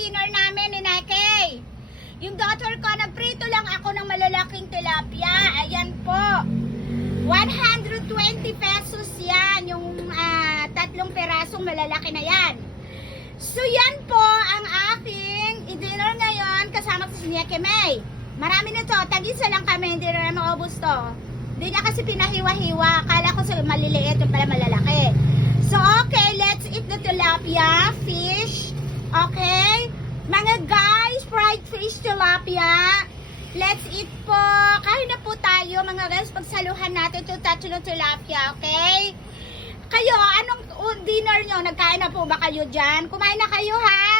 dinner namin ni Nike. Yung daughter ko, nagprito lang ako ng malalaking tilapia. Ayan po. 120 pesos yan. Yung tatlong perasong malalaki na yan. So yan po ang aking i-dinner ngayon kasama si Nike May. Marami na to. Tag-isa lang kami. Hindi na maubos to. Hindi niya kasi pinahiwa-hiwa. Akala ko sa maliliit yung pala malalaki. So, okay, let's eat the tilapia fish. Okay? Mga guys, fried fish tilapia. Let's eat po. Kain na po tayo, mga guys. Pagsaluhan natin itong tatlo ng tilapia, okay? Kayo, anong dinner nyo? Nagkain na po ba kayo dyan? Kumain na kayo, ha?